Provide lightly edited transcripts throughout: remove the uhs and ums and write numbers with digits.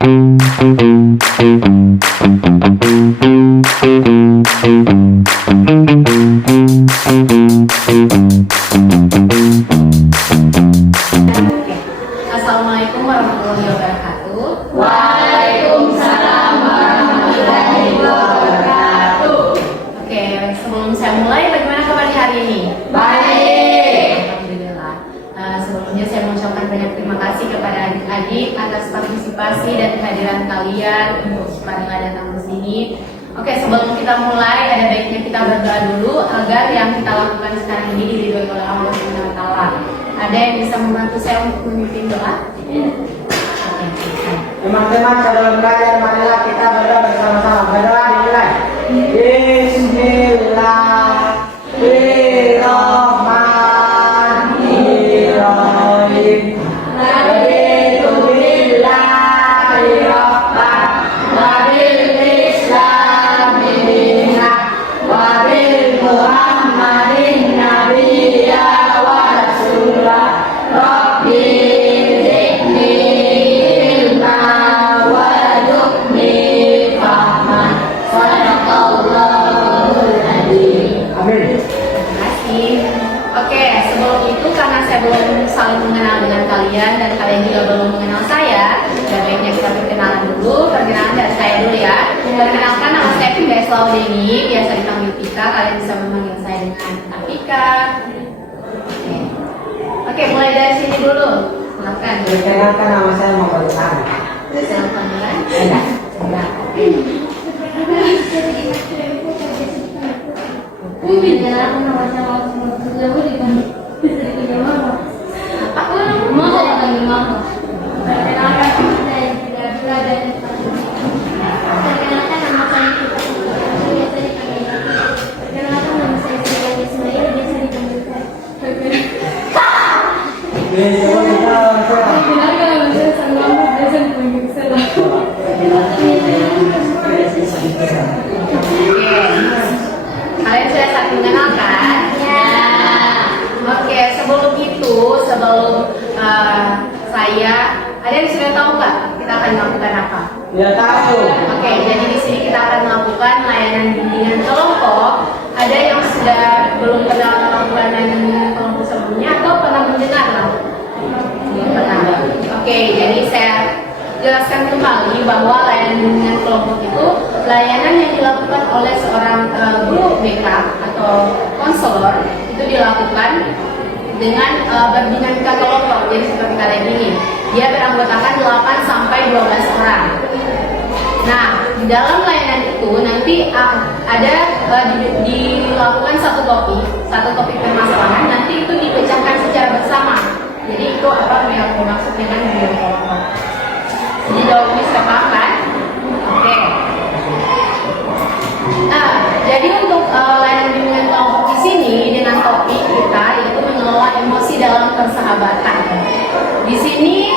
Assalamualaikum warahmatullahi wabarakatuh. Waalaikumsalam warahmatullahi wabarakatuh. Oke, sebelum saya mulai, bagaimana kabar di hari ini? Baik. Alhamdulillah. Sebelumnya saya mengucapkan banyak terima kasih kepada adik-adik atas partisipasi dan kehadiran kalian untuk marilah datang ke sini. Oke, sebelum kita mulai, ada baiknya kita berdoa dulu agar yang kita lakukan sekarang ini diridhoi oleh Allah Subhanahu wa Ta'ala. Ada yang bisa membantu saya untuk memimpin doa? Teman-teman sebelum belajar marilah kita berdoa bersama-sama. Berdoa dimulai. Bismillahirrahmanirrahim. Raditu billahi rabban wa bil islami dinan wa bil muhammadin nabiyya wa rasulah. Rabbi zidni ilma warzuqni fahman. Shadaqallahul adzim. Amin. Terima kasih. Oke, sebelum itu karena saya belum saling mengenal dengan kalian dan kalian juga belum mengenal saya, dan baiknya kita perkenalan dulu. Perkenalan dari saya dulu ya. Perkenalkan, nama saya Pika Slaudeni, biasa dipanggil Pika. Kalian bisa memanggil saya dengan Pika. Oke, mulai dari sini dulu. Silakan. Perkenalkan, nama saya Muhammad Ali. Silakan mulai. Ya. Kalian sudah saling mengenalkan? Ya. Oke, sebelum itu, sebelum saya, ada yang sudah tahu nggak kita akan melakukan apa? Ya tahu. Oke, jadi di sini kita akan melakukan layanan bimbingan kelompok. Ada yang sudah belum pernah melakukan layanan bimbingan kelompok sebelumnya atau pernah mendengar? Belum pernah. Oke, jadi saya jelaskan kembali bahwa layanan bimbingan kelompok itu layanan yang dilakukan oleh seorang guru BK atau konselor. Itu dilakukan dengan berdinamika kelompok. Jadi seperti kalian ini, dia beranggotakan 8 sampai 12 orang. Nah, di dalam layanan itu nanti ada dilakukan satu topik permasalahan. Nanti itu dipecahkan secara bersama. Jadi itu apa yang dimaksud dengan bimbingan kelompok. Jadi jawabnya sudah paham kan? Oke. Nah, jadi untuk layanan bimbingan kelompok di sini dengan topik kita yaitu mengelola emosi dalam persahabatan. Di sini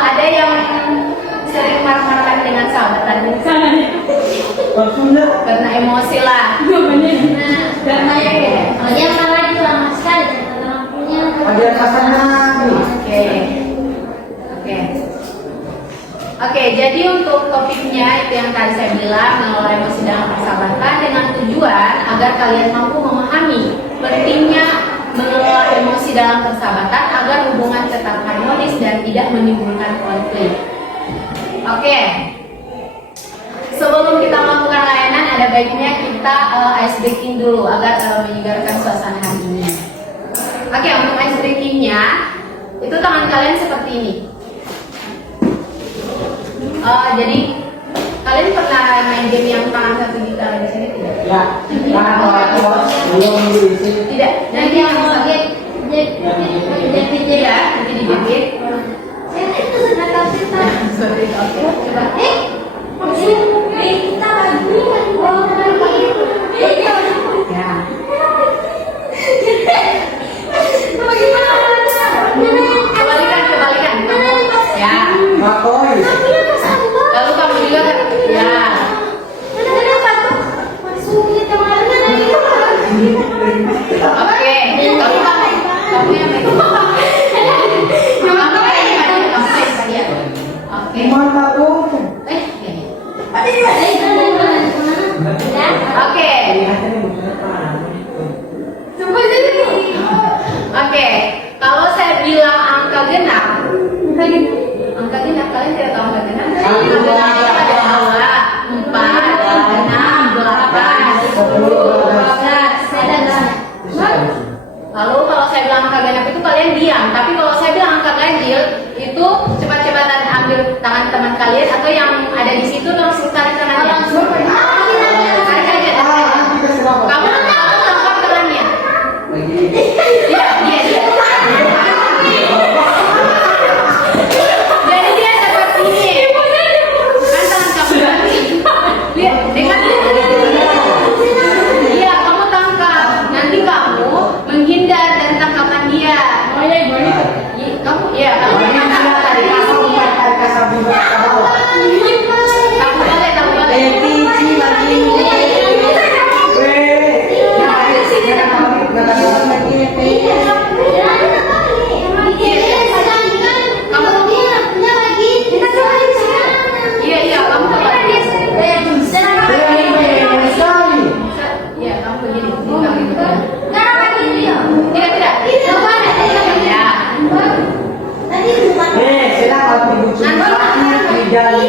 ada yang sering marah-marahan dengan sahabatan. Karena emosi lah. Karena yang marah itu lama sekali. Ada pasangan. Oke, jadi untuk topiknya itu yang tadi saya bilang mengelola emosi dalam persahabatan dengan tujuan agar kalian mampu memahami pentingnya mengelola emosi dalam persahabatan agar hubungan tetap harmonis dan tidak menimbulkan konflik. Oke, sebelum kita melakukan layanan ada baiknya kita ice breaking dulu agar menyegarkan suasana hari ini. Oke, untuk ice breakingnya itu tangan kalian seperti ini. Jadi kalian pernah main game yang tangan satu di sini tidak? Ya. Tangan bos belum diisi. Tidak. Nanti yang mau jepit ya, nanti dijepit. Itu sudah kasih tahu. Seperti itu. Oke, coba. Kita ya. Kebalikan. Ya. Makoi. Lalu kamu juga kan? Ya. Oke. Kamu yang Gimana tuh? Oke. Oke, kalau saya bilang angka genap, angka genap kalian tidak tahu angka genap? Angka genap ada 2, 4, 6, 8, 10, 12. Lalu kalau saya bilang angka genap itu kalian diam, tapi kalau saya bilang angka ganjil itu cepat-cepatan ambil tangan teman kalian atau yang ada di situ langsung tarik tangannya. Tarik aja, tarik aja. Kamu tangkap tangannya. Iya, dia. Jadi dia seperti ini. Kan tangan kamu ganti. Lihat, dengar. Iya, kamu tangkap. Nanti kamu menghindar dari tangkapan dia. Oh iya, kamu iya, kamu tangkap tadi. Kamu balik. Iya, kamu balik. Iya, kamu begini. Tidak.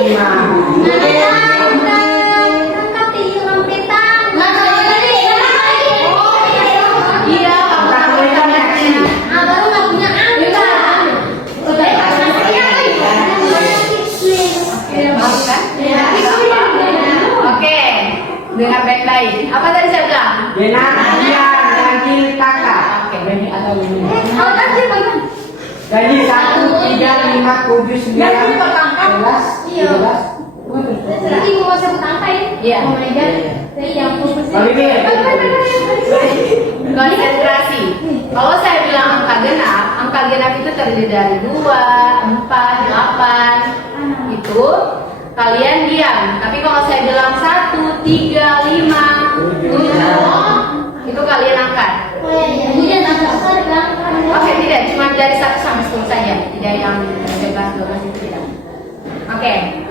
Ya. Iya, Oke, dengar baik-baik. Apa tadi saya bilang? Jadi 1, 3, 5, 7, 9, 11, 12. Iya. Konsentrasi. Kalau saya bilang angka genap itu terdiri dari 2, 4, 8. Itu kalian diam. Tapi kalau saya bilang 1, 3, 5, 7, itu kalian angkat. Oke, tidak, cuma dari 1 sampai 10 saja, tidak yang 11, 12 itu tidak. Oke.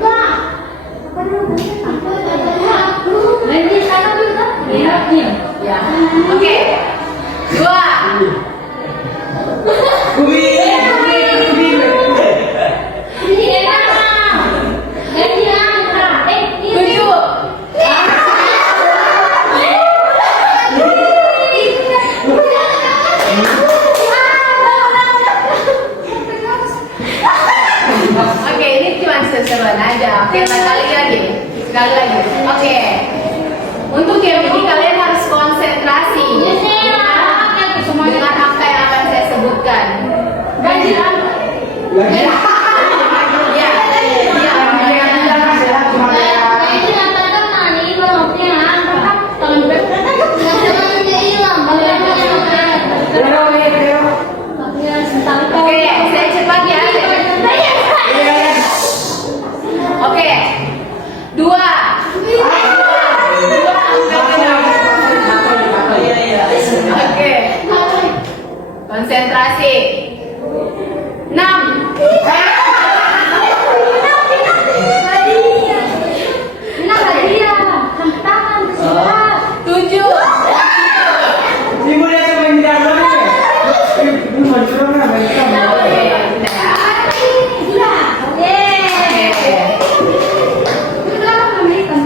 Ya. Oke. 2. Oke, ini cuma seseruan aja. Oke, sekali lagi. Oke. Untuk yang ini kalian harus konsentrasi dengan angka yang akan saya sebutkan. Oke, saya cepat ya. Oke. 2. Oke. Konsentrasi. 6. 7.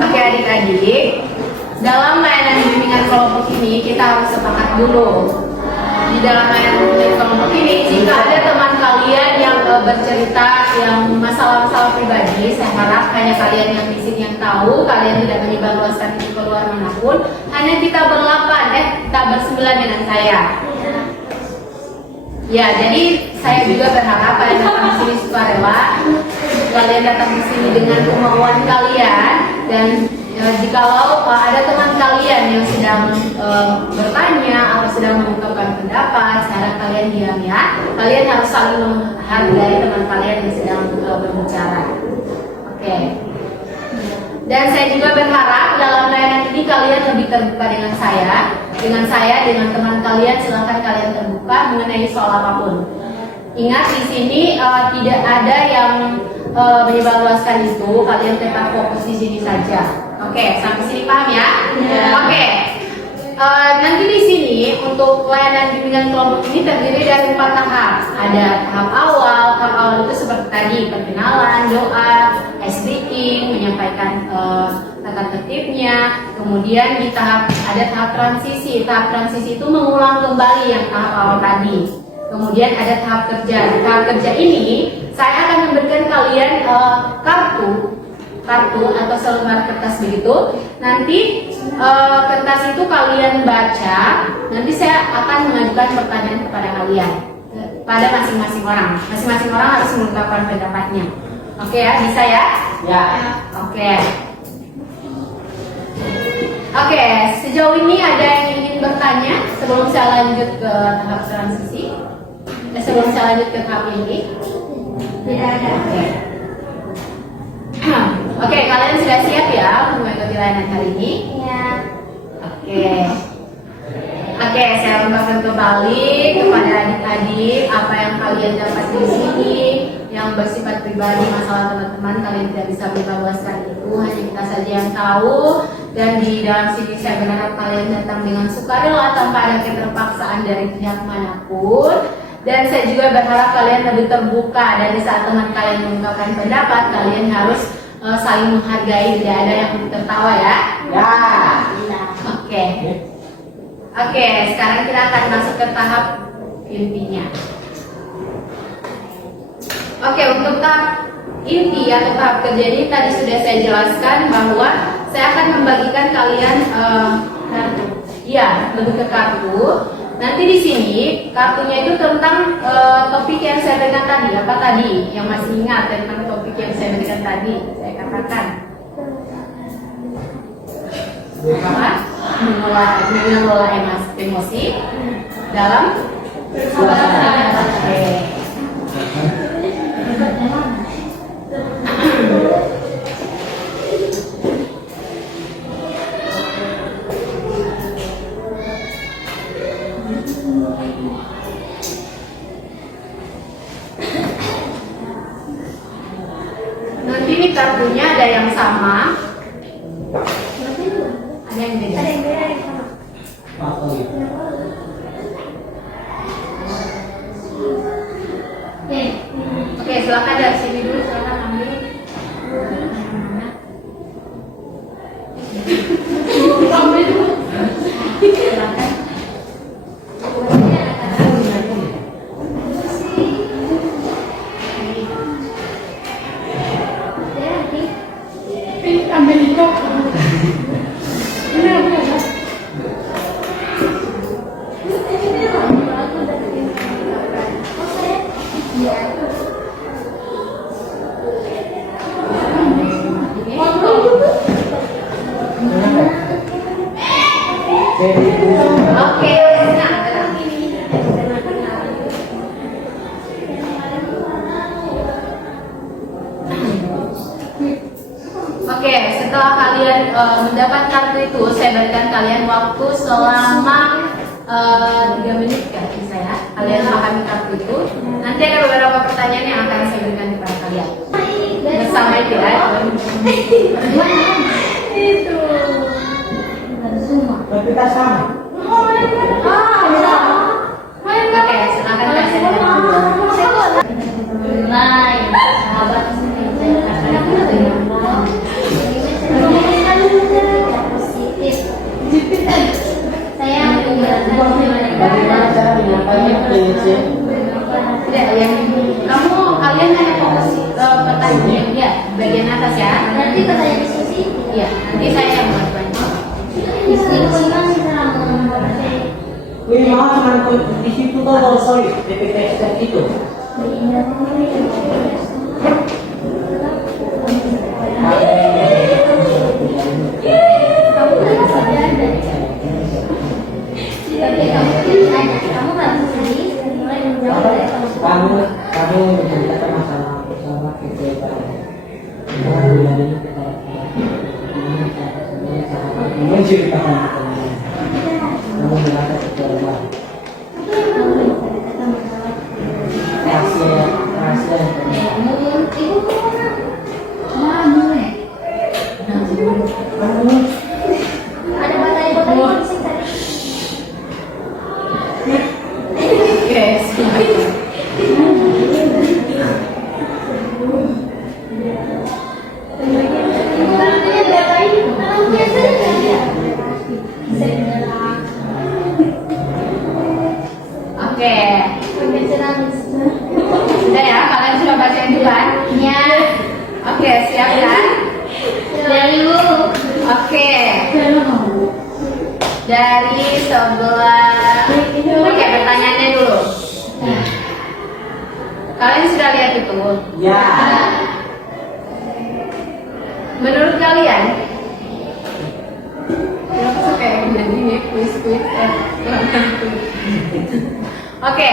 Oke adik-adik, dalam layanan bimbingan kelompok ini kita harus sepakat dulu. Di dalam layanan bimbingan kelompok ini, jika ada teman kalian yang bercerita yang masalah-masalah pribadi, saya harap hanya kalian yang di sini yang tahu, kalian tidak menyebarluaskan itu keluar manapun. Hanya kita kita bersembilan dengan saya. Ya, jadi saya juga berharap kalian datang di sini sukarela. Kalian datang di sini dengan kemauan kalian, dan jikalau ada teman kalian yang sedang bertanya atau sedang mengungkapkan pendapat, sekarang kalian diam ya. Kalian harus saling menghargai teman kalian yang sedang berbicara. Oke. Dan saya juga berharap dalam layanan ini kalian lebih terbuka dengan saya, dengan teman kalian. Silahkan kalian terbuka mengenai soal apapun. Ingat di sini tidak ada yang menyebarluaskan itu, kalian tetap fokus di sini saja. Oke, sampai sini paham ya? Ya. Oke. Nanti di sini untuk layanan bimbingan kelompok ini terdiri dari 4 tahap. Ada tahap awal. Tahap awal itu seperti tadi, perkenalan, doa, ice breaking, menyampaikan tata tertibnya. Kemudian di ada tahap transisi. Tahap transisi itu mengulang kembali yang tahap awal tadi. Kemudian ada tahap kerja. Di tahap kerja ini saya akan memberikan kalian kartu atau selembar kertas begitu. Nanti kertas itu kalian baca. Nanti saya akan mengajukan pertanyaan kepada kalian, pada masing-masing orang. Masing-masing orang harus mengungkapkan pendapatnya. Oke ya, bisa ya? Ya. Oke. Oke, sejauh ini ada yang ingin bertanya sebelum saya lanjut ke tahap transisi? Sebelum saya lanjut ke tahap ini? Tidak ada. Oke. Oke, kalian sudah siap ya untuk mengikuti layanan hari ini? Ya. Oke, saya ungkapkan kembali kepada adik-adik apa yang kalian dapat di sini yang bersifat pribadi, masalah teman-teman kalian tidak bisa mengevaluasikan itu, hanya kita saja yang tahu. Dan di dalam sini saya berharap kalian datang dengan sukarela tanpa ada keterpaksaan dari pihak manapun. Dan saya juga berharap kalian lebih terbuka, dari saat teman kalian mengungkapkan pendapat, kalian harus saling menghargai, tidak ada yang tertawa ya. Ya. Oke, sekarang kita akan masuk ke tahap intinya. Oke, untuk tahap inti atau tahap kerja ini tadi sudah saya jelaskan bahwa saya akan membagikan kalian kartu. Iya, lebih ke kartu. Nanti di sini kartunya itu tentang topik yang saya berikan tadi. Apa tadi? Yang masih ingat tentang topik yang saya berikan tadi? Saya katakan. Apa? Mengelola emosi dalam suasana. Oke. Nanti ini kartunya ada yang sama, ada yang beda. Ada yang beda yang sama. Oke, silakan dari sini dulu, silakan ambil. Ambil dulu. Silakan. Ambil itu. Oke, Oke, setelah kalian mendapat kartu itu, saya berikan kalian waktu selama 3 menit kan, bisa ya. Kalian pahami kartu itu. Nanti ada beberapa pertanyaan yang akan saya berikan kepada kalian. Bersama itu ya. Itu. Kita sama. Oke, silakan kasih dulu. Mulai. Sahabat positif. Saya Bagaimana cara menyampaikan PYC? Tidak, kalian hanya fokus pertanyaan ya, bagian atas ya. nanti pertanyaan diskusi. Iya, nanti saya yang membuat. Diskusi kan selama Wih, teman di situ tuh, sorry, DPT itu. kamu nggak sendiri mulai menjawab dari Kamu menceritakan masalah bersama kita. Menceritakan kamu merasa kecewa. Rahasia. ibu Ada batai-batai di sini tadi. Oke, oke. Sudah ya, kalian sudah baca itu kan? Ya. Oke, siap kan? Oke. Dari sebelah. Oke, pertanyaannya dulu. Kalian sudah lihat itu? Ya. Menurut kalian, kenapa sih kayak gini kuis. Oke,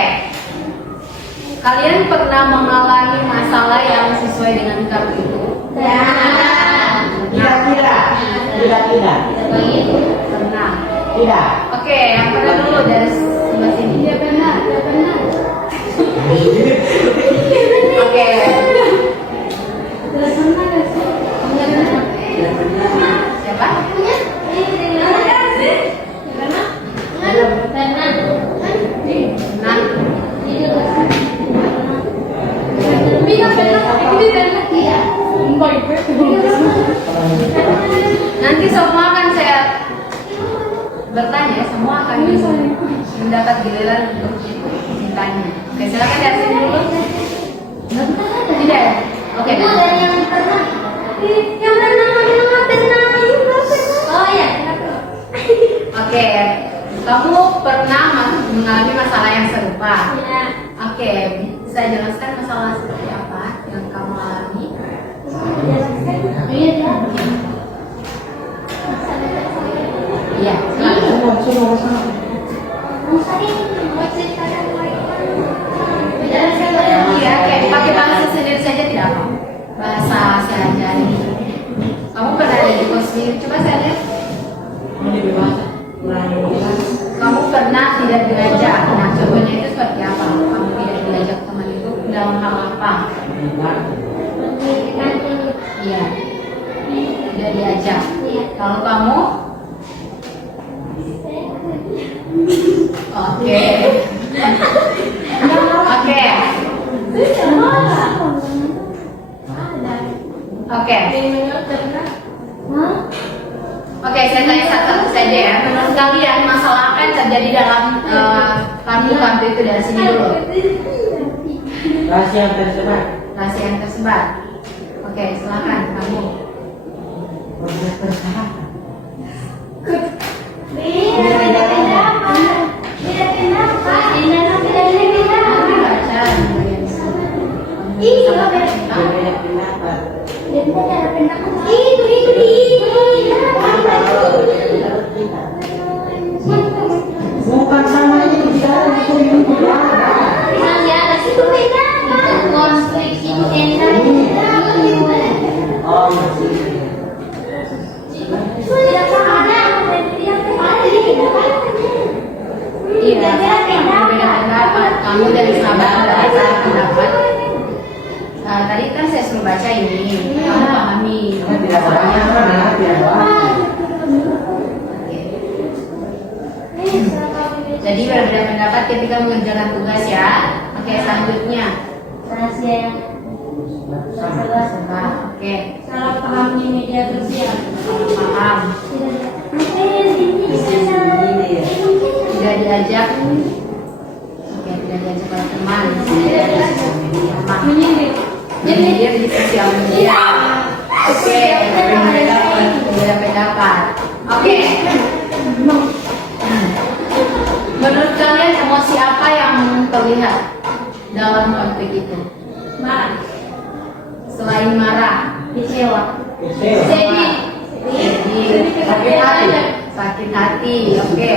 kalian pernah mengalami masalah yang sesuai dengan kartu itu? Kira-kira. Tidak. Pernah. Tidak. Oke, yang pernah dulu dari sebelah sini. Dia pernah. Oke. Siapa? Nah, nanti semua akan saya bertanya, semua akan mendapat giliran untuk ditanya. Oke, silakan dari sini dulu. Tidak. Oke. Oh ya. Oke. Kamu pernah mengalami masalah yang serupa? Ya. Oke, bisa jelaskan masalah seperti apa yang kamu alami? Iya, silakan. Iya, kayak pakai bahasa sendiri saja tidak apa. Bahasa sehari-hari. Kamu pernah ada di posisi? Coba saya lihat. Kamu pernah tidak diajak? Nah, contohnya itu seperti apa? Kamu tidak diajak teman itu dalam hal apa? Iya, tidak diajak. Kalau kamu? Oke. Oke. Oke. Oke, saya tanya satu-satu saja ya. Menurut kalian masalah apa yang terjadi dalam kartu-kartu itu dari sini dulu? Rahasia yang tersebar. Rahasia yang tersebar. Oke, silakan kamu. Bukan sama ini bicara di Konflik itu enak. Oh, masih. Tidak ada. Iya, berbeda pendapat. Kamu dari sahabat berbeda pendapat. Tadi kan saya suruh baca ini, kamu pahami. Tidak banyak mana, tidak banyak. Jadi berbeda pendapat ketika mengerjakan tugas ya. Oke, selanjutnya. Rahasia yang Nah, oke, salah paham di media sosial. paham. Tidak diajak. Oke, tidak diajak oleh teman. Menyindir di sosial media. Oke, berbeda pendapat. Oke. Menurut kalian emosi apa yang terlihat dalam konflik itu? Marah, Selain marah, kecewa, Kecewa. sedih, sakit hati, sakit hati. Oke.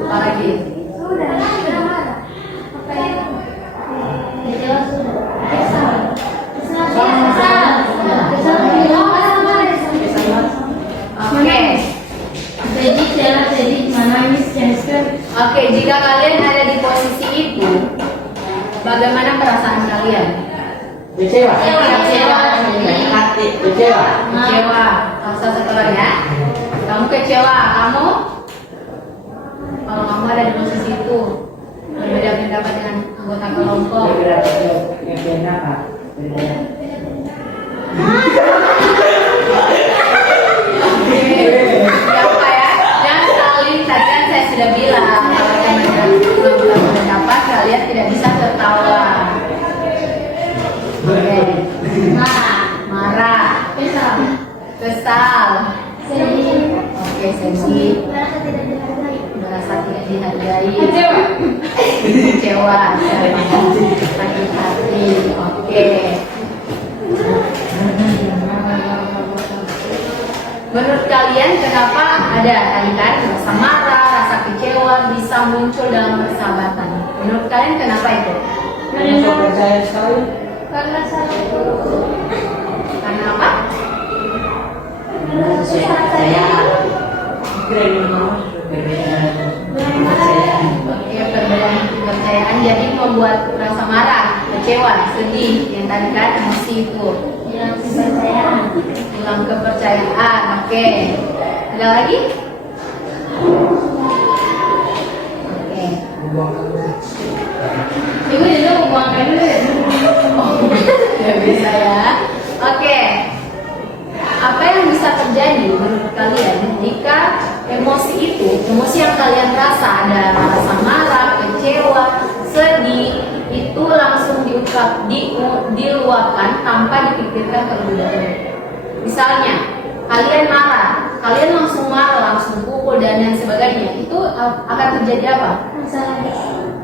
Apa lagi? sudah marah. Apa yang kecewa sudah, kesal, Oke. sedih, menangis, Oke, jika kalian ada di posisi itu, bagaimana perasaan kalian? Kecewa. Kecewa. Hati. Kecewa. Kecewa. Satu orang ya. Kamu kecewa. Kamu? Kalau kamu ada di posisi itu, berbeda pendapat dengan anggota kelompok. Yang beda apa? Siapa ya? Yang saling tadi kan saya sudah bilang kalau kalian berbeda pendapat kalian tidak bisa tertawa. Oke. Marah. Kesal. Oke, sedih. Merasa tidak dihargai. Kecewa. Sakit hati. Oke. Menurut kalian kenapa ada tadi kan rasa marah, rasa kecewa bisa muncul dalam persahabatan? Menurut kalian kenapa itu? Saya percaya sekali. Karena salah Karena apa? Oke, perbedaan kepercayaan jadi membuat rasa marah, kecewa, sedih, yang tadi kan emosi itu. hilang kepercayaan. Hilang kepercayaan. Oke. Ada lagi? Oke. Ibu dulu buangkan dulu ya. Ya bisa ya. Oke. Apa yang bisa terjadi menurut kalian jika emosi yang kalian rasa ada rasa marah, kecewa, sedih, itu langsung diluapkan tanpa dipikirkan terlebih dahulu. Misalnya, kalian marah, kalian langsung marah, langsung pukul dan yang sebagainya. Itu akan terjadi apa?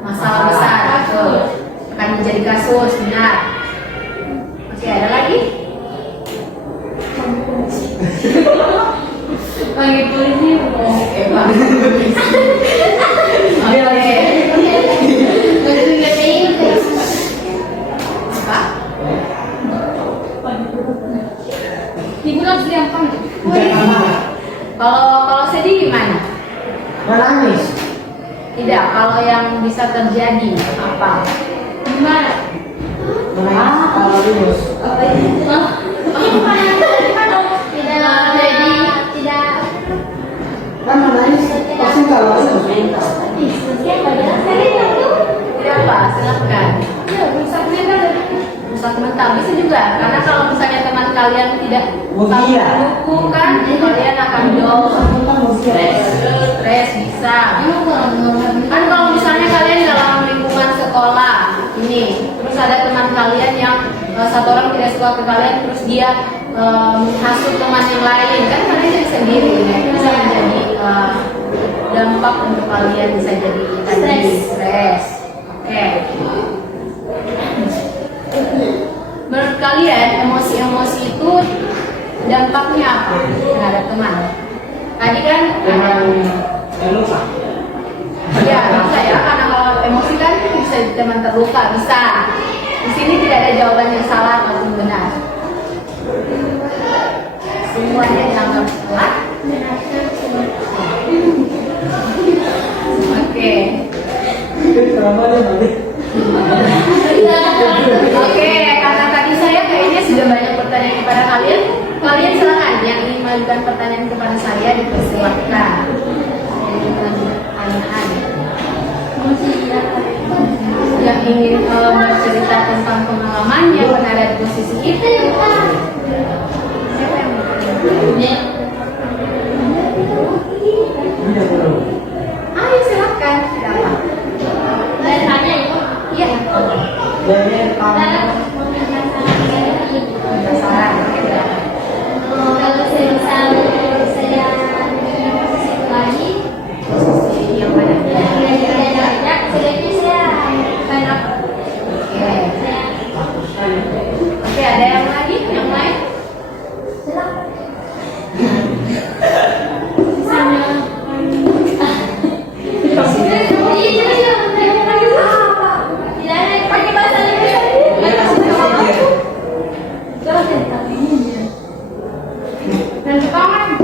Masalah besar. Betul. Akan menjadi kasus, benar. Oke, ada lagi? Panggil polisi. Oke, Bang. Oke. Apa? Kalau sedih gimana? Menangis. Tidak, kalau yang bisa terjadi apa? Gimana? Menangis kalau lulus. Kan menangis pasti kalau lulus. Tidak apa, silahkan. Rusak mental bisa juga, karena kalau misalnya teman kalian tidak mendukung kan, kalian akan down, stres bisa. Kan kalau misalnya kalian dalam lingkungan sekolah ini, terus ada teman kalian yang satu orang tidak suka ke kalian, terus dia menghasut teman yang lain, kan kalian jadi sendiri, ya. Itu bisa menjadi dampak untuk kalian, bisa jadi stres. Oke. Menurut kalian emosi-emosi itu dampaknya apa terhadap teman? Tadi kan lupa. ya bisa ya, karena kalau emosi kan bisa teman terluka, bisa. Di sini tidak ada jawaban yang salah ataupun benar. Semuanya dianggap salah. Oke. Oke, karena tadi saya kayaknya sudah banyak pertanyaan kepada kalian. Kalian silakan yang ingin mengajukan pertanyaan kepada saya dipersilakan. Yang ingin bercerita tentang pengalamannya pernah ada di posisi itu. Siapa yang bertanya? Ayo silakan. Tidak apa. Saya tanya itu. Iya. Penasaran. Kalau saya bisa saya di posisi itu lagi, Posisi yang mana? sebaiknya saya banyak Oke. Oke, ada yang lagi? Yang lain? Dan Jepangan.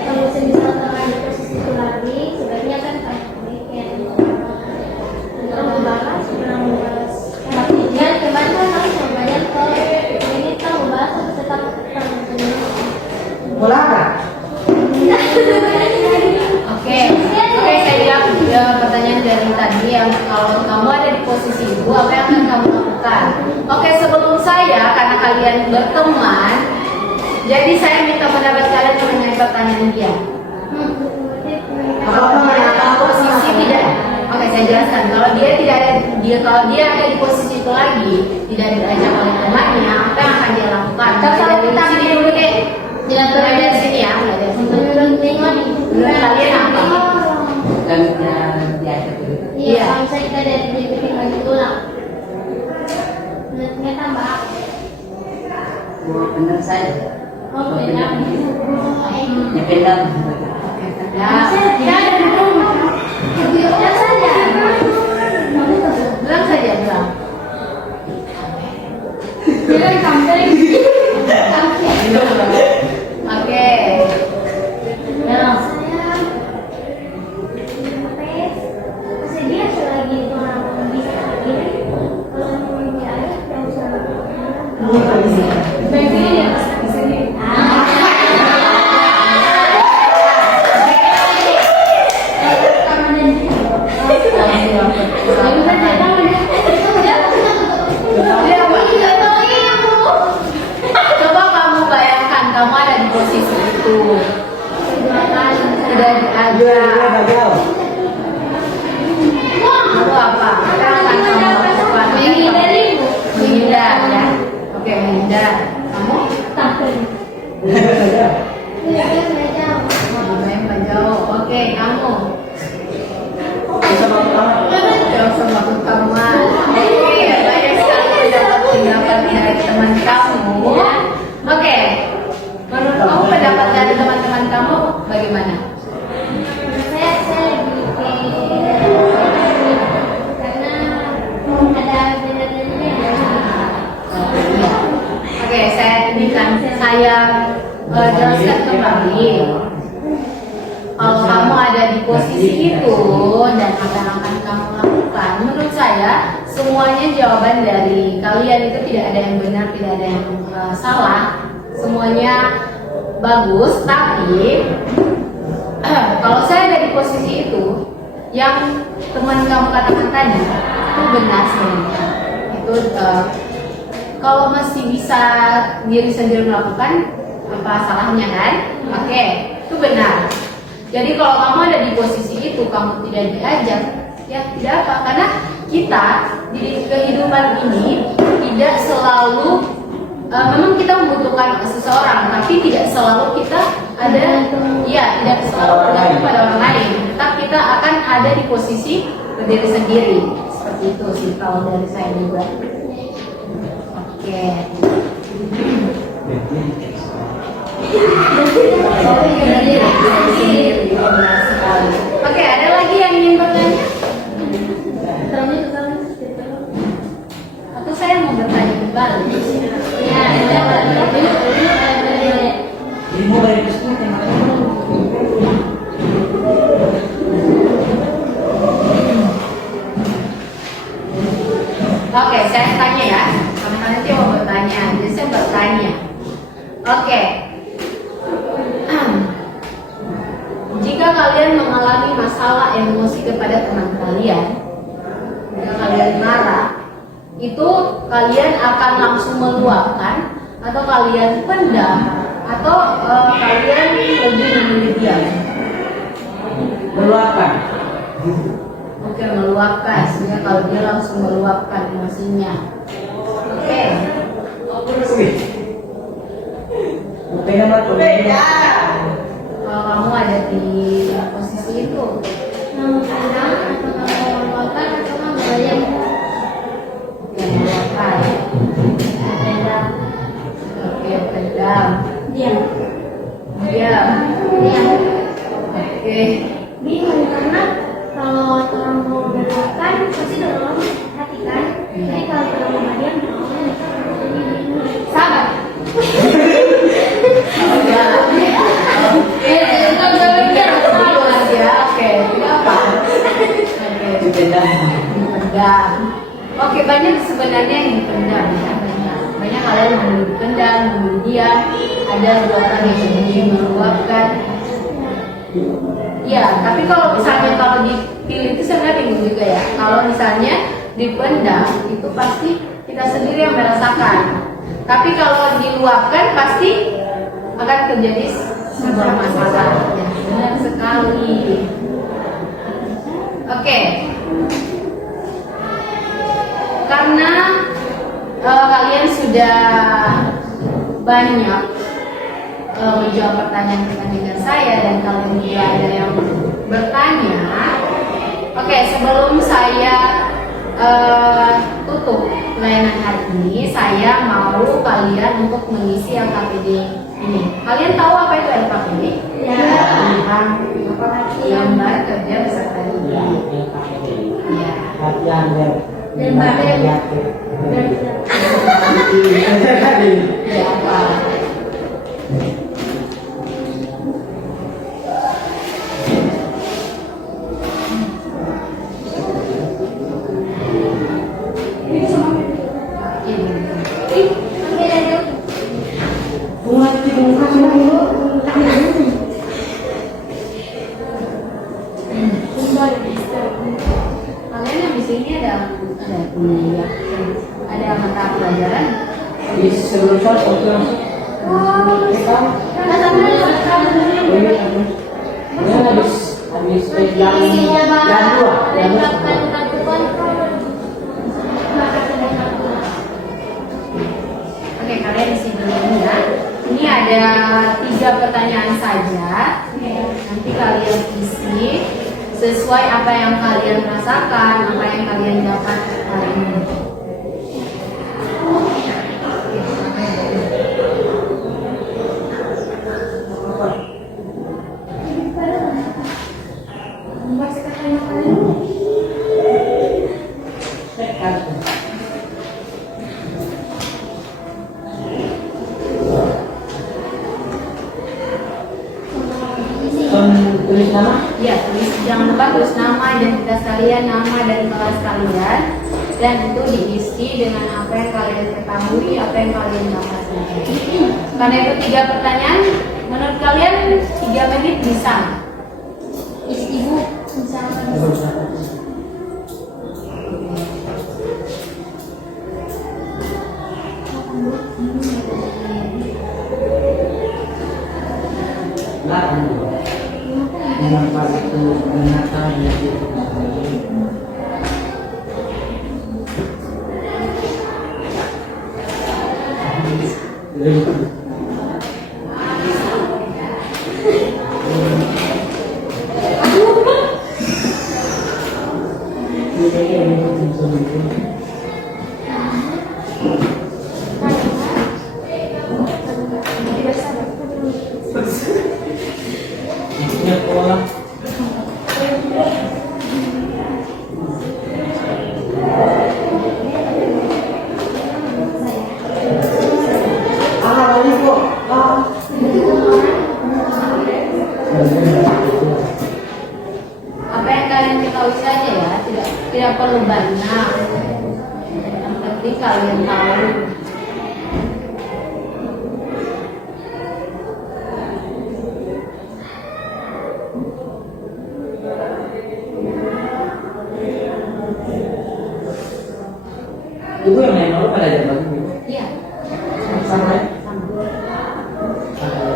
Kalau saya bisa di posisi itu lagi, sebaiknya kan kayak yang kalau kamu ada di posisi itu, apa yang akan kamu lakukan? Oke, sebelum saya, karena kalian berteman, jadi saya minta pendapat kalian mengenai pertanyaan dia. Kalau posisi tidak, oke saya jelaskan. Kalau dia tidak ada, kalau dia ada di posisi itu lagi, tidak diajak oleh temannya, apa yang akan dia lakukan? Dari sini dulu deh. Mulai dari sini ya, mulai dari sini. Menurut kalian apa? Dan diajak dulu. Iya, kalau misalnya kita dari bikin lagi tulang. Menurutnya tambah apa? Benar saja. Oh, beda. Ya beda. Ya, Biar saja. bilang saja bilang. Jangan sampai. Oke. Nah, Masih dia selagi itu orang bisa begini, kalau mau dia ada, tidak usah. Begini ya, di sini. coba kamu bayangkan kamu ada di posisi itu. Tidak diajak. Itu apa? Apa yang akan kamu lakukan? Menghindar ya. Oke, menghindar. Kamu? Main menjauh. Oke, kamu? Jauh sama utama. Oke, banyak sekali pendapat dari teman kamu. Oke, menurut kamu pendapat dari teman-teman kamu bagaimana? Saya lebih karena ada benar-benarnya. Oke, saya jelaskan kembali. Kalau kamu ada di posisi itu dan apa yang akan kamu lakukan, menurut saya semuanya jawaban dari kalian itu tidak ada yang benar, tidak ada yang salah, semuanya bagus. Tapi kalau saya ada di posisi itu, yang teman kamu katakan tadi itu benar sebenarnya. Itu kalau masih bisa diri sendiri melakukan, apa salahnya kan? Oke, itu benar. Jadi kalau kamu ada di posisi itu, kamu tidak diajak, ya tidak apa. Karena kita di kehidupan ini tidak selalu, memang kita membutuhkan seseorang, tapi tidak selalu kita ada, ya tidak selalu bergantung pada orang lain. Tetap kita akan ada di posisi berdiri sendiri. Seperti itu sih kalau dari saya juga. Oke. Oke, ada lagi yang ingin bertanya? Atau saya mau bertanya kembali? Ya, Ilmu dari Kristus yang Oke, saya tanya ya. Kamu nanti mau bertanya, jadi saya bertanya. Oke. Jika kalian mengalami masalah emosi kepada teman kalian, jika kalian marah, itu kalian akan langsung meluapkan, atau kalian pendam, atau kalian lebih memilih diam? meluapkan. Oke, meluapkan. Sehingga kalau dia langsung meluapkan emosinya. Oke. Bukan nama tuh. Kalau kamu ada di posisi itu, kadang atau mau makan atau mau bayar. oke, meluapkan. Pendam. Oke, pendam. Diam. Diam. Diam. Oke. Bingung karena kalau orang mau bermakan pasti dalam hati kan. Jadi kalau orang mau diam, Sabar. Dipendam. Oke, banyak sebenarnya yang dipendam ya, banyak hal yang mau dipendam, mau diam, ada dua orang yang ingin meluapkan. Ya, tapi kalau misalnya kalau dipilih itu sebenarnya bingung juga ya. Kalau misalnya dipendam itu pasti kita sendiri yang merasakan. Tapi kalau diluapkan pasti akan terjadi sebuah masalah. Ya, benar sekali. Oke. Karena kalian sudah banyak menjawab pertanyaan-pertanyaan saya dan kalian juga ada yang bertanya. Oke, sebelum saya tutup layanan hari ini, saya mau kalian untuk mengisi LKPD ini. Kalian tahu apa itu LKPD? Ya. Tentang lembar kerja beserta Ya, didik. Ya. latihan dan Lembar Ya apa? Kalian yang di sini ada kuliah, ada mata pelajaran. di sebelum sholat waktu langsung. Ini habis jam 2. Oke, kalian isi dulu ini ya. Ini ada 3 pertanyaan saja. Nanti kalian isi sesuai apa yang kalian rasakan, apa yang kalian dapat hari ini. Tulis nama. Ya, jangan lupa tulis nama, identitas kalian, nama dan kelas kalian, dan itu diisi dengan apa yang kalian ketahui, apa yang kalian dapat. Karena itu 3 pertanyaan, menurut kalian 3 menit bisa? Ibu misalnya Yang pas itu menata Apa yang kalian ketahui saja ya, tidak perlu banyak. Yang penting kalian tahu. Ibu yang main malu pada jam berapa? Iya. Sama ya? Sama.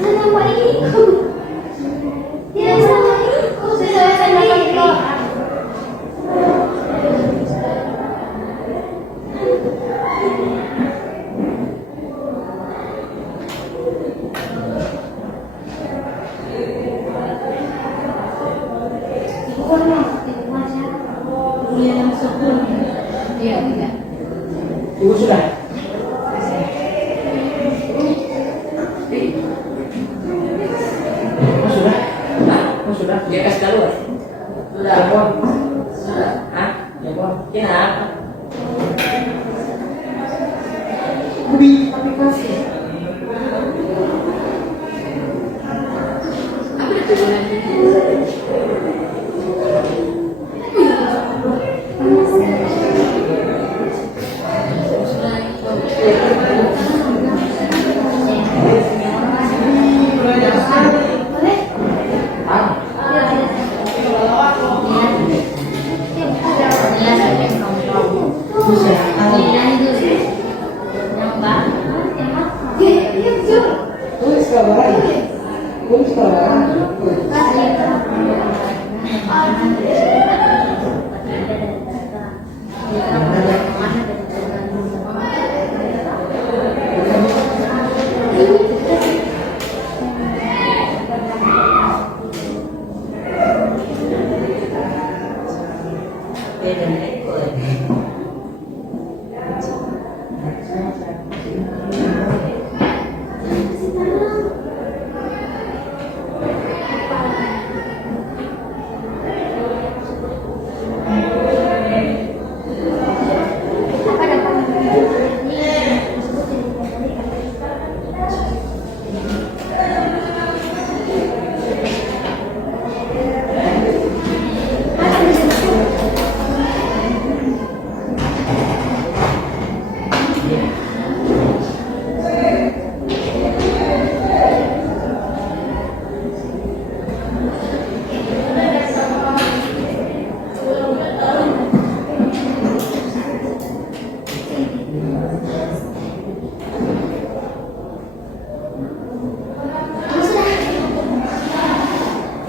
kenapa itu? Tidak sama itu. Saya sendiri. Iya, tidak. Ibu sudah? Oh sudah? Oh sudah? Dia kasih keluar. Sudah. Telepon. Sudah. Hah? Telepon. Kenapa? Ubi aplikasi. Apa itu gunanya?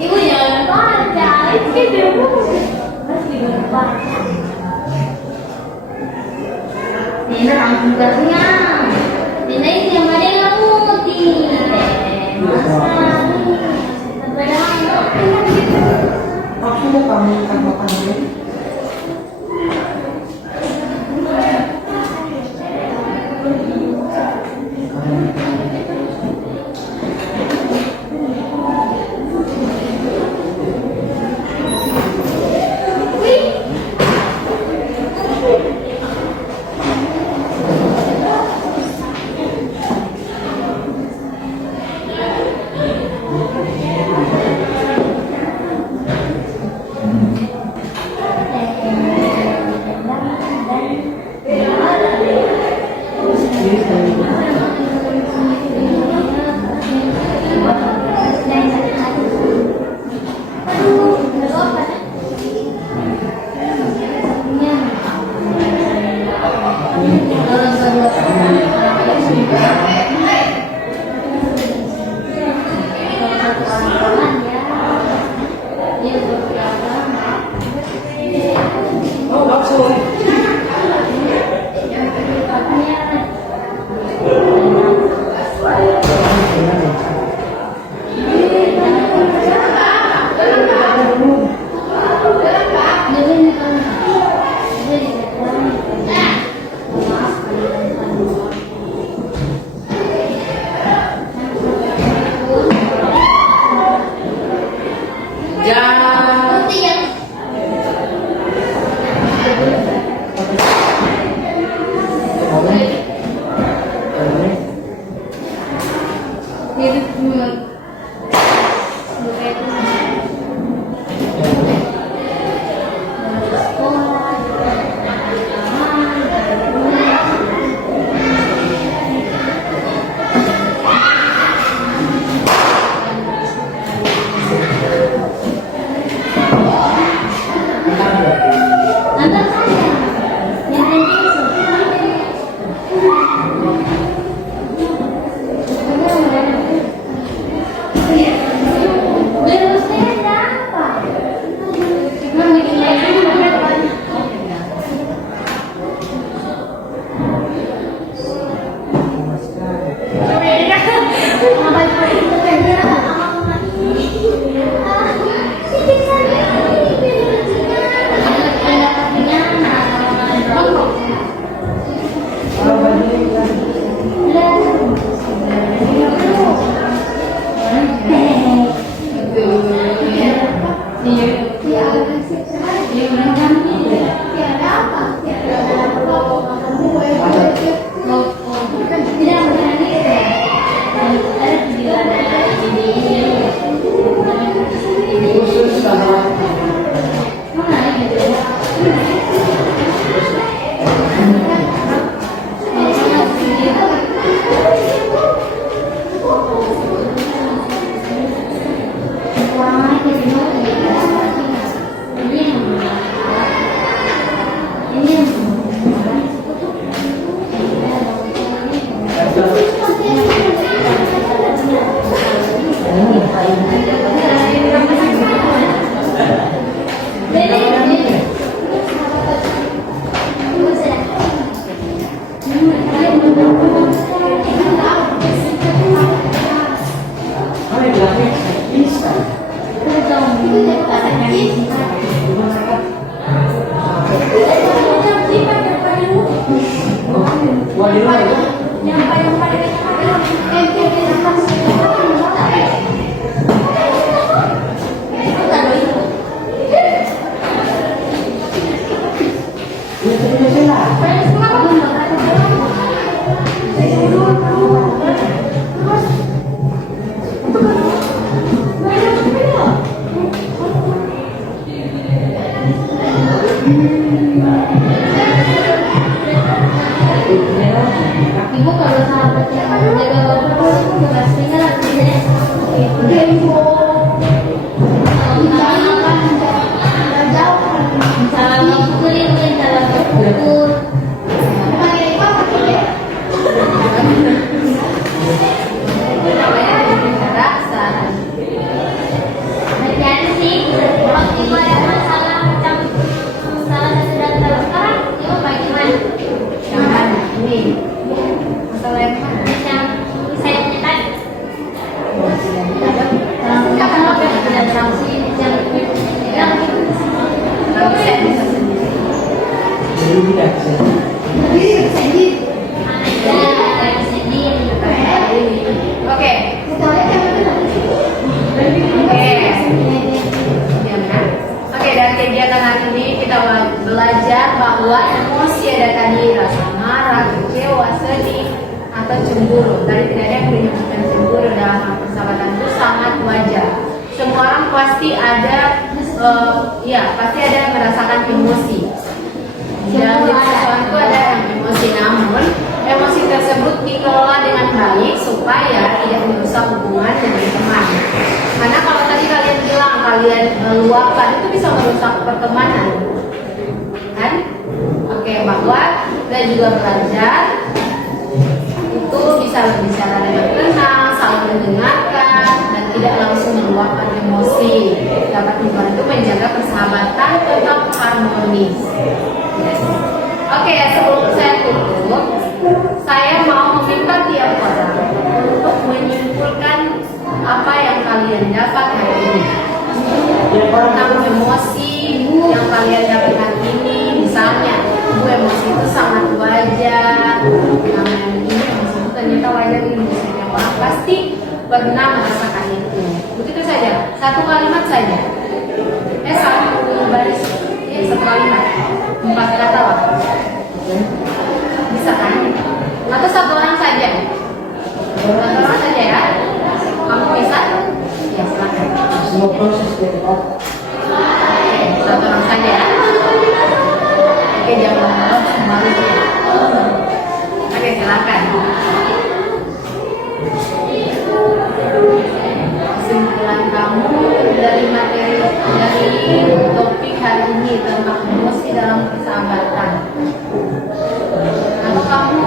Ibu jangan baca, itu masih baca. Nina langsung kenyang. Nina itu yang ada yang putih. Masa Aku mau kamu makan dulu. Oh, bakso. Tidak berani. yang mana? Yang saya punya tadi. Ada sanksi yang kalau saya bisa sendiri. Jadi tidak bisa. Oke. Oke, dari kegiatan hari ini kita belajar bahwa emosi ada tadi rasa marah, kecewa, sedih, atau cemburu. Tadi tidak ada yang menyebutkan cemburu dalam persahabatan itu sangat wajar. Semua orang pasti ada, pasti ada yang merasakan emosi. Dalam sesuatu ada yang emosi, namun emosi tersebut dikelola dengan baik supaya tidak merusak hubungan dengan teman. Karena kalau tadi kalian bilang kalian luapkan itu bisa merusak pertemanan, kan? Oke, bahwa kita juga belajar itu bisa berbicara dengan tenang, saling mendengarkan, dan tidak langsung meluapkan emosi. Dapat membantu menjaga persahabatan tetap harmonis. Oke, sebelum saya tutup, saya mau meminta tiap orang untuk menyimpulkan apa yang kalian dapat hari ini tentang emosi yang kalian dapat hari ini. Misalnya, emosi itu sangat wajar. Namanya ini emosi itu ternyata wajar di Indonesia. Orang pasti pernah merasakan itu. Begitu saja, satu kalimat saja. Satu baris, satu kalimat, 4 kata lah. Bisa kan? Atau satu orang saja? Satu orang saja ya? Kamu bisa? Ya, silakan. Semua proses tetap. Satu orang saja ya? Oke, jangan malu ya. Oke, silakan. Kesimpulan kamu dari materi dari topik hari ini tentang emosi dalam persahabatan. Atau kamu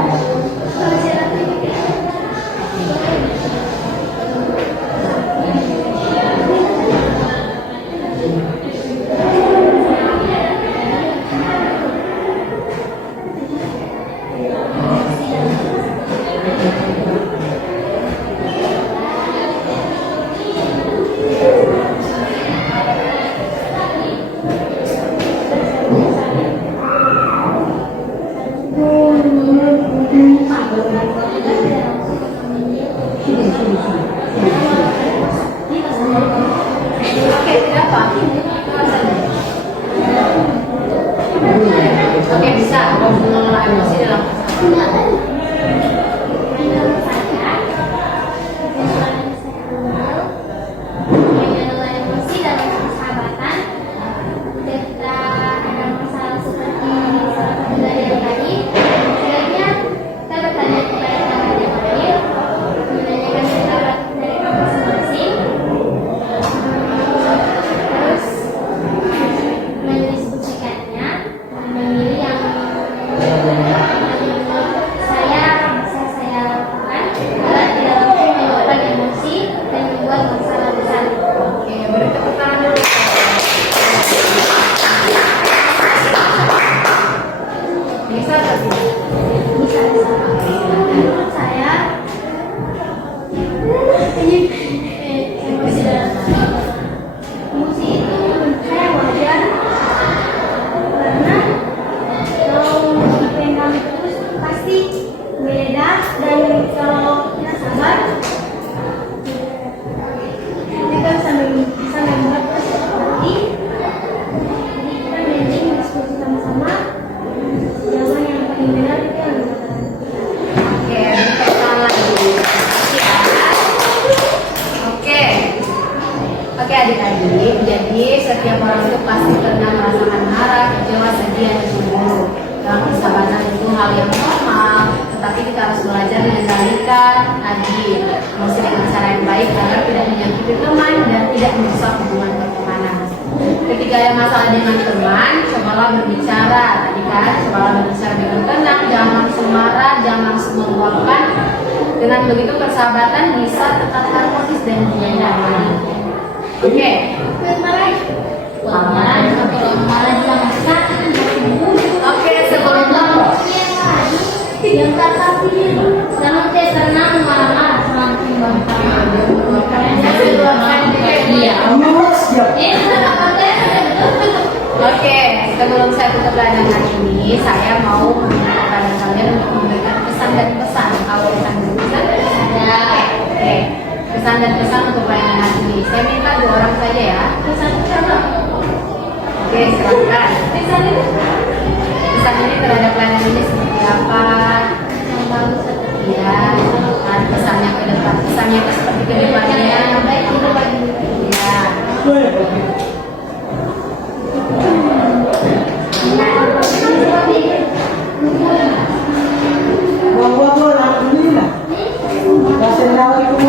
oke, tidak apa? Oke, bisa mengelola emosi dalam persahabatan. Oke, beri tepuk tangan dulu. Bisa nggak sih? Menurut saya ini emosi dalam emosi itu menurut saya wajar karena kalau apa yang kami terus pasti beda, dan kalau kita sabar kita bisa membuat seperti jadi kita mending diskusi sama-sama jalan yang paling benar itu yang benar. Oke, beri tepuk tangan lagi. Ya. Oke adik-adik. Jadi setiap orang itu pasti pernah merasakan marah, kecewa, sedih, atau cemburu. Dalam persahabatan itu hal yang normal, tetapi kita harus belajar mengendalikan emosi dengan cara yang baik agar tidak menyakiti teman dan tidak merusak hubungan pertemanan. Ketika ada masalah dengan teman, cobalah berbicara. Tadi kan, cobalah berbicara dengan tenang, jangan langsung marah, jangan langsung meluapkan. Dengan begitu persahabatan bisa tetap harmonis dan nyaman. Oke. Oke, sebelum Yang kata pilih, jangan Oke, sebelum saya tutup layanan hari ini, saya mau meminta kalian untuk memberikan pesan dan pesan. Kalau pesan dan pesan, ya. Oke, pesan dan pesan untuk layanan hari ini. Saya minta 2 orang saja ya. Oke, silakan. Pesan ini terhadap layanan ini seperti apa? Ya, dan pesannya ke depan. Pesannya itu seperti ke depannya. Ya. Bawa-bawa alhamdulillah. Kasih tahu itu.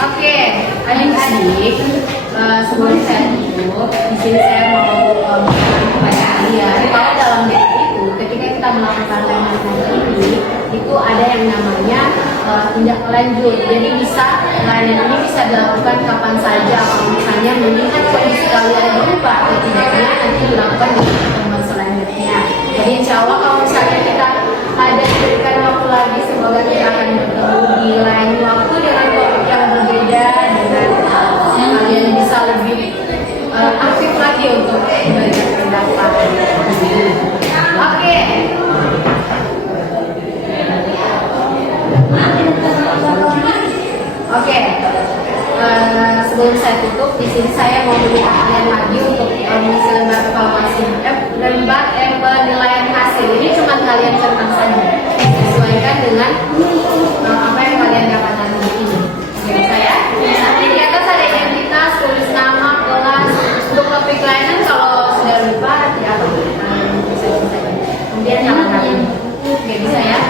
Oke, adik-adik, sebelum saya tutup, di sini saya mau mengatakan kepada kalian kalau dalam diri itu, ketika kita melakukan layanan ini, itu ada yang namanya tindak lanjut. Jadi bisa layanan ini bisa dilakukan kapan saja, kalau misalnya melihat kondisi kalian berubah atau tidaknya nanti dilakukan di pertemuan selanjutnya. Jadi insya Allah kalau misalnya kita ada diberikan waktu lagi, semoga kita akan bertemu di lain waktu dengan topik yang berbeda, dengan kalian bisa lebih aktif lagi untuk memberikan pendapat. Oke. Oke. Sebelum saya tutup, di sini saya mau meminta kalian lagi untuk mengisi lembar evaluasi, lembar penilaian hasil. Ini cuma kalian catat saja, sesuaikan dengan apa yang kalian dapatkan hari ini. Oke, saya. Nanti di atas ada identitas, tulis nama, kelas. Untuk topik layanan kalau sudah lupa, ya bisa. Kemudian jangan ragu. Oke, bisa ya.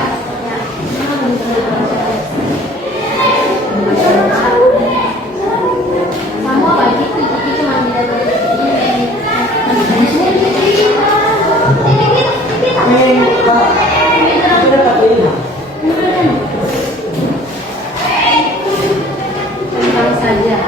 Tentang saja.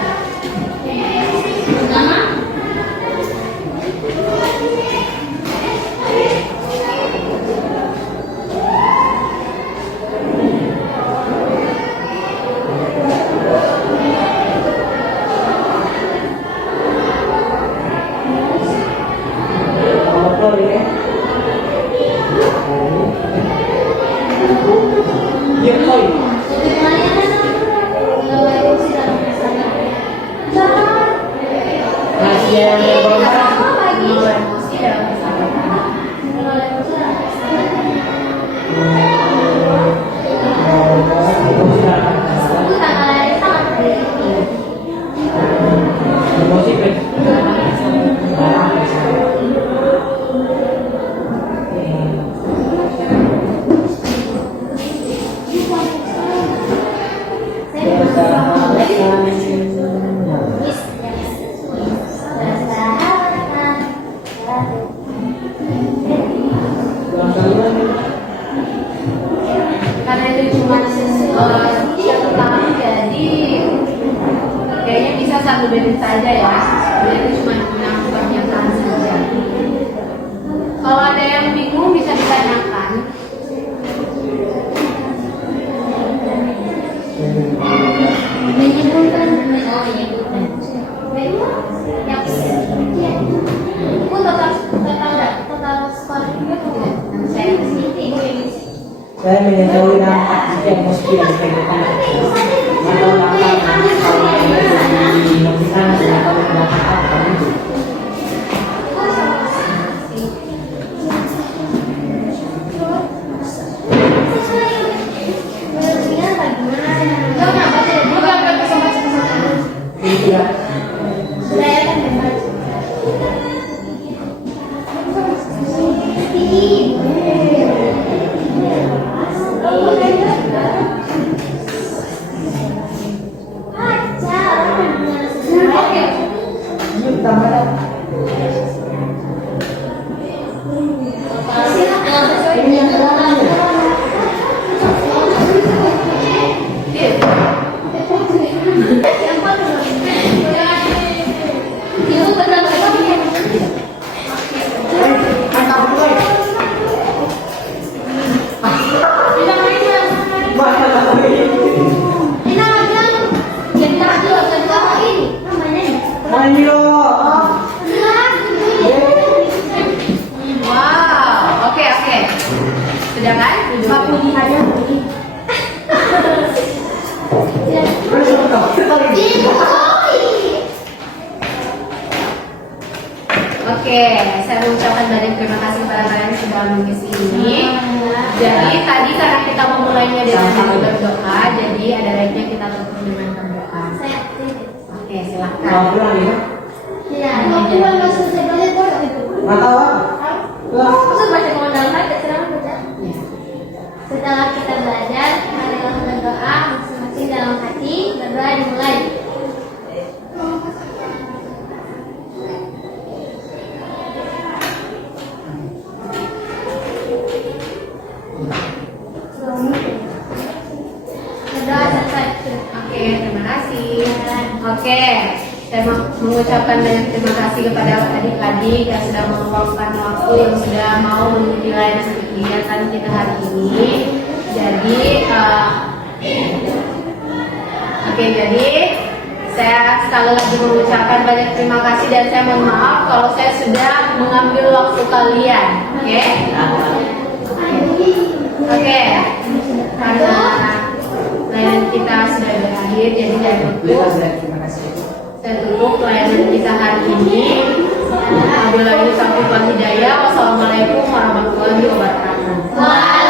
Karena itu cuma satu tahun, jadi kayaknya bisa 1 menit saja ya. Jadi itu cuma pernyataan saja. Kalau ada yang bingung bisa ditanyakan. Saya mengetahui dampak yang mesti dikenakan. Atau dampak kalau dilakukan atau dampak apa itu. kan? Aku aja lagi. Oke, saya mengucapkan banyak terima kasih kepada kalian yang sudah mengisi ini. Jadi tadi karena kita memulainya dengan berdoa, jadi ada baiknya kita tutup dengan berdoa. Saya Oke, Mau silakan. pulang ya? ya, aku mau masuk sekolah itu. Nggak tahu apa? Masuk baca dalam hati, sekarang baca. Ya. Setelah kita belajar, marilah berdoa masing-masing dalam hati. Berdoa dimulai. Berdoa selesai. Oke, terima kasih. Oke, saya mengucapkan banyak terima kasih kepada adik-adik yang sudah meluangkan waktu, yang sudah mau mengikuti layanan kegiatan kita hari ini. Jadi, jadi saya sekali lagi mengucapkan banyak terima kasih dan saya mohon maaf kalau saya sudah mengambil waktu kalian. Oke, karena layanan kita sudah berakhir, jadi saya tutup. Terima kasih. Saya tutup layanan kita hari ini. Wabillahi taufiq wal hidayah. Wassalamualaikum warahmatullahi wabarakatuh.